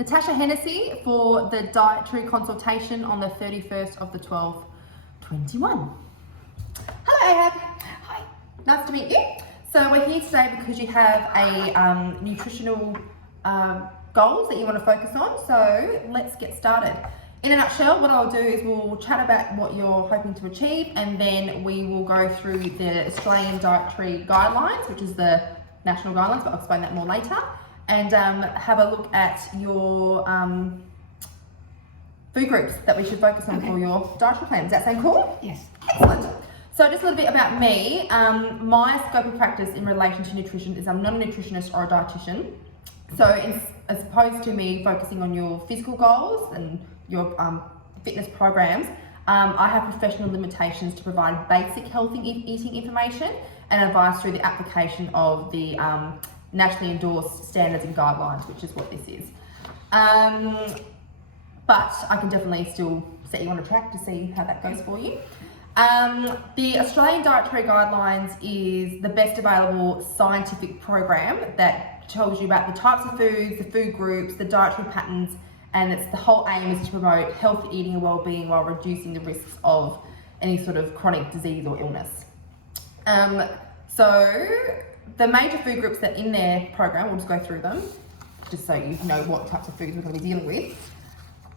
Natasha Hennessy for the dietary consultation on the 31st of the 12th, 21. Hello Ahab. Hi. Nice to meet you. So we're here today because you have a nutritional goals that you want to focus on. So let's get started. In a nutshell, what I'll do is we'll chat about what you're hoping to achieve, and then we will go through the Australian Dietary Guidelines, which is the national guidelines, but I'll explain that more later, and have a look at your food groups that we should focus on for your dietary plan. Does that sound cool? Yes. Excellent. So just a little bit about me. My scope of practice in relation to nutrition is I'm not a nutritionist or a dietitian. So as opposed to me focusing on your physical goals and your fitness programs, I have professional limitations to provide basic healthy eating information and advice through the application of the nationally endorsed standards and guidelines, which is what this is. But I can definitely still set you on a track to see how that goes for you. The Australian Dietary Guidelines is the best available scientific program that tells you about the types of foods, the food groups, the dietary patterns, and the whole aim is to promote healthy eating and well-being while reducing the risks of any sort of chronic disease or illness. So the major food groups that in their program, we'll just go through them, just so you know what types of foods we're going to be dealing with.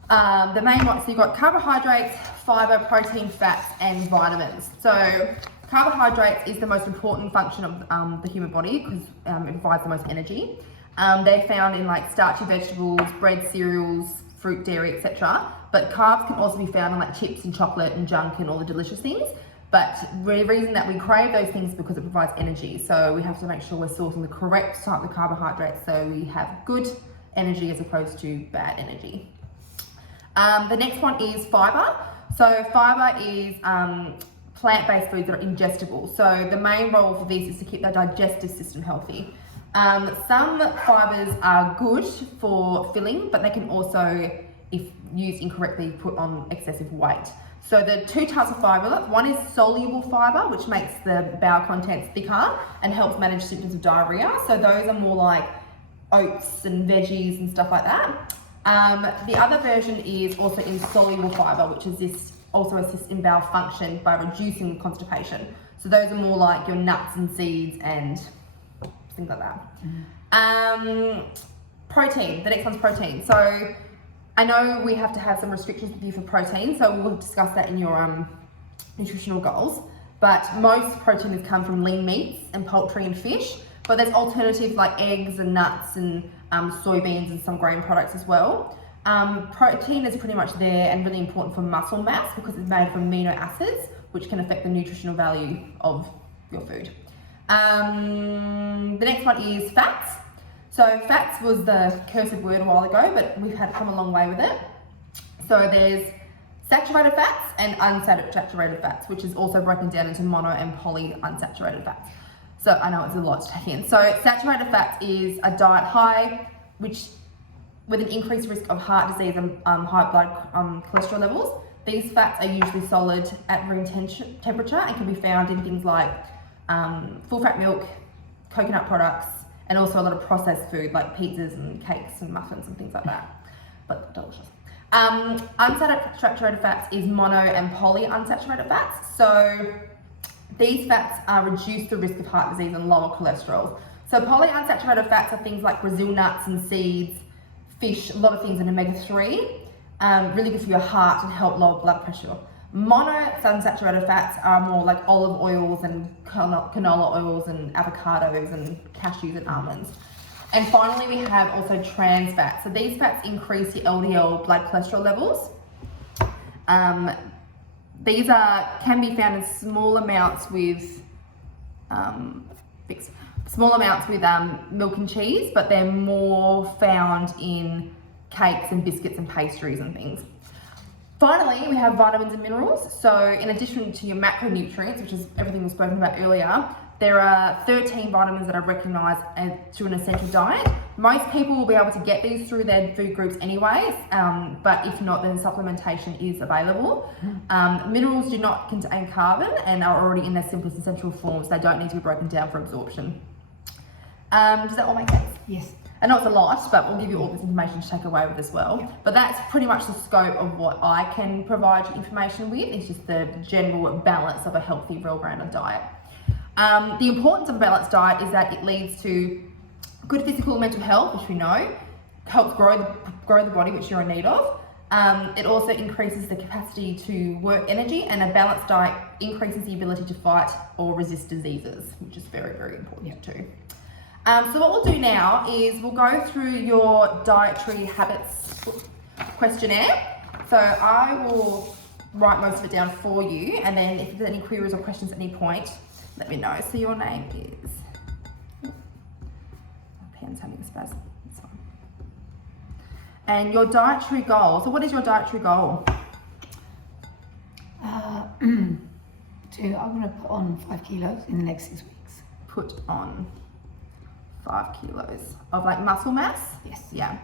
The main ones, so you've got carbohydrates, fibre, protein, fats, and vitamins. So carbohydrates is the most important function of the human body because it provides the most energy. They're found in like starchy vegetables, bread, cereals, fruit, dairy, etc. But carbs can also be found in like chips and chocolate and junk and all the delicious things. But the reason that we crave those things is because it provides energy. So we have to make sure we're sourcing the correct type of carbohydrates so we have good energy as opposed to bad energy. The next one is fibre. So fibre is plant-based foods that are ingestible. So the main role for this is to keep the digestive system healthy. Some fibres are good for filling, but they can also, if used incorrectly, put on excessive weight. So the two types of fibre, one is soluble fibre, which makes the bowel contents thicker and helps manage symptoms of diarrhea. So those are more like oats and veggies and stuff like that. The other version is also insoluble fibre, which is this also assists in bowel function by reducing constipation. So those are more like your nuts and seeds and things like that. Protein, the next one's protein. So I know we have to have some restrictions with you for protein, so we'll discuss that in your nutritional goals. But most protein has come from lean meats and poultry and fish, but there's alternatives like eggs and nuts and soybeans and some grain products as well. Protein is pretty much there and really important for muscle mass because it's made from amino acids, which can affect the nutritional value of your food. The next one is fats. So fats was the cursed word a while ago, but we've come a long way with it. So there's saturated fats and unsaturated fats, which is also broken down into mono and polyunsaturated fats. So I know it's a lot to take in. So saturated fats is a diet high, which with an increased risk of heart disease and high blood cholesterol levels. These fats are usually solid at room temperature and can be found in things like full fat milk, coconut products, and also a lot of processed food like pizzas and cakes and muffins and things like that, but delicious. Unsaturated fats is mono and polyunsaturated fats. So these fats reduce the risk of heart disease and lower cholesterol. So polyunsaturated fats are things like Brazil nuts and seeds, fish, a lot of things in omega-3, really good for your heart and help lower blood pressure. Monounsaturated fats are more like olive oils and canola oils and avocados and cashews and almonds. And finally, we have also trans fats. So these fats increase the LDL blood cholesterol levels. These can be found in small amounts with milk and cheese, but they're more found in cakes and biscuits and pastries and things. Finally, we have vitamins and minerals. So in addition to your macronutrients, which is everything we've spoken about earlier, there are 13 vitamins that are recognised through an essential diet. Most people will be able to get these through their food groups anyways, but if not, then supplementation is available. Minerals do not contain carbon and are already in their simplest essential forms. They don't need to be broken down for absorption. Does that all make sense? Yes. I know it's a lot, but we'll give you all this information to take away with as well. But that's pretty much the scope of what I can provide you information with. It's just the general balance of a healthy, well-rounded diet. The importance of a balanced diet is that it leads to good physical and mental health, which we know, helps grow the body, which you're in need of. It also increases the capacity to work energy, and a balanced diet increases the ability to fight or resist diseases, which is very, very important too. So what we'll do now is we'll go through your dietary habits questionnaire. So I will write most of it down for you, and then if there's any queries or questions at any point, let me know. So your name is... My pen's having a spasm. It's fine. And your dietary goal. So what is your dietary goal? I'm going to put on 5 kilos in the next 6 weeks. Put on 5 kilos of like muscle mass? Yes. Yeah.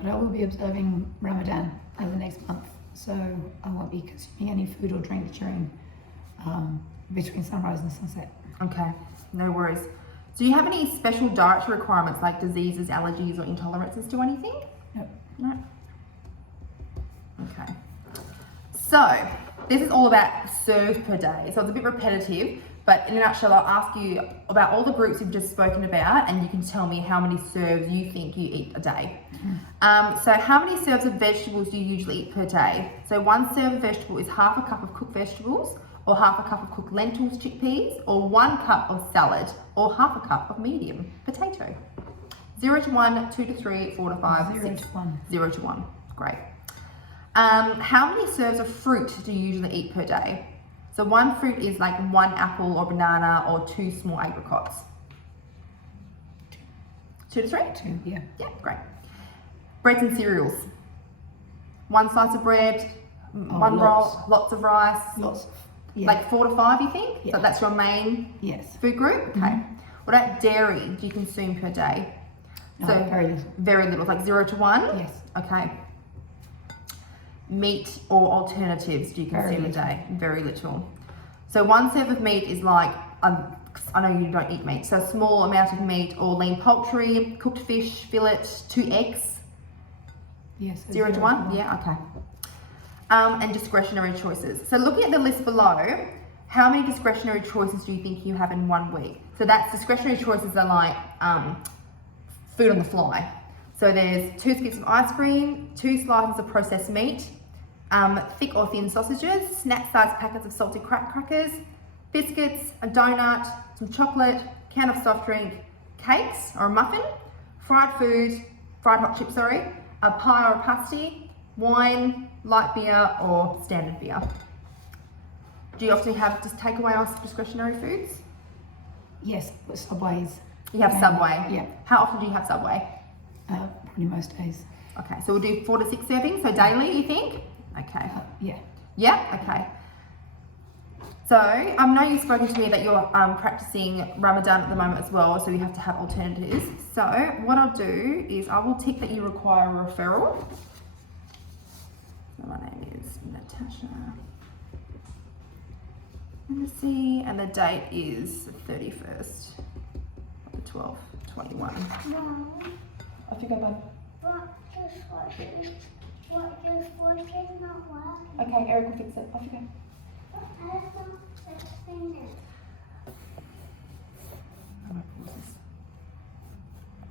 But I will be observing Ramadan over the next month, so I won't be consuming any food or drink during between sunrise and sunset. Okay, no worries. Do you have any special dietary requirements like diseases, allergies, or intolerances to anything? No. No. Okay. So this is all about serves per day. So it's a bit repetitive, but in a nutshell, I'll ask you about all the groups you've just spoken about, and you can tell me how many serves you think you eat a day. So how many serves of vegetables do you usually eat per day? So 1 serve of vegetable is half a cup of cooked vegetables, or half a cup of cooked lentils, chickpeas, or 1 cup of salad, or half a cup of medium potato. 0 to 1, 2 to 3, 4 to 5, 0 6. to 1. 0 to 1, great. How many serves of fruit do you usually eat per day? So 1 fruit is like 1 apple or banana or 2 small apricots. 2 to 3? 2, yeah. Yeah, great. Breads and cereals. 1 slice of bread, 1 roll, lots of rice. Lots. Yeah. Like 4 to 5, you think? Yeah. So that's your main Yes. food group? Okay. What about dairy do you consume per day? No, So very little. Very little, like 0 to 1? Yes. Okay. Meat or alternatives do you Very consume a little. day? Very little. So 1 serve of meat is like, I know you don't eat meat, so a small amount of meat or lean poultry, cooked fish, fillet, 2 eggs. Yes. 0 to 1? Yeah, okay. And discretionary choices. So looking at the list below, how many discretionary choices do you think you have in 1 week? So that's discretionary choices are like food on the fly. So there's 2 scoops of ice cream, 2 slices of processed meat, thick or thin sausages, snack-sized packets of salty crackers, biscuits, a donut, some chocolate, can of soft drink, cakes or a muffin, fried hot chips, a pie or a pasty, wine, light beer or standard beer. Do you often have just takeaway or discretionary foods? Yes, but Subways. You have Subway? Yeah. How often do you have Subway? Probably most days. Okay, so we'll do 4 to 6 servings, so daily, you think? Okay. Yeah. Yeah, okay. So I know you've spoken to me that you're practicing Ramadan at the moment as well, so you have to have alternatives. So what I'll do is I will tick that you require a referral. So my name is Natasha. Hennessy, and the date is the 31st of the 12th, 21. Mom, Off you go, bud. what does working not work? Okay, Eric will fix it. Off you go. I don't know. I'm gonna pause this.